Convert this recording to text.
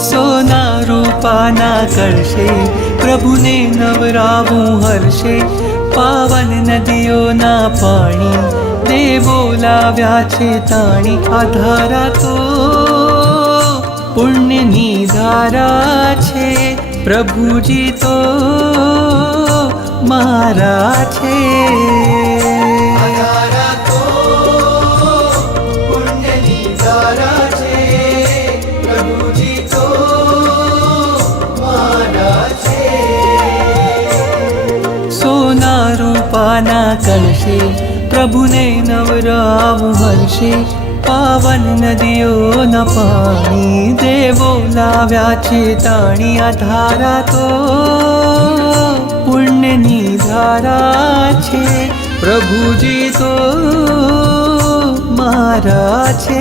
સોના રૂપાના કરશે, પ્રભુને નવરાવું હર્ષે. પાવન નદીઓના પાણી દેવો લાવ્યા છે તાણી. આ ધારા તો પુણ્યની ધારા છે, પ્રભુજી તો મારા છે. રૂપાના કલશે, પ્રભુને નવરાવું હર્ષે. પાવન નદીઓના પાણી દેવો લાવ્યા છે તાણી. આ ધારા તો પુણ્યની ધારા છે, પ્રભુજી તો મારા છે.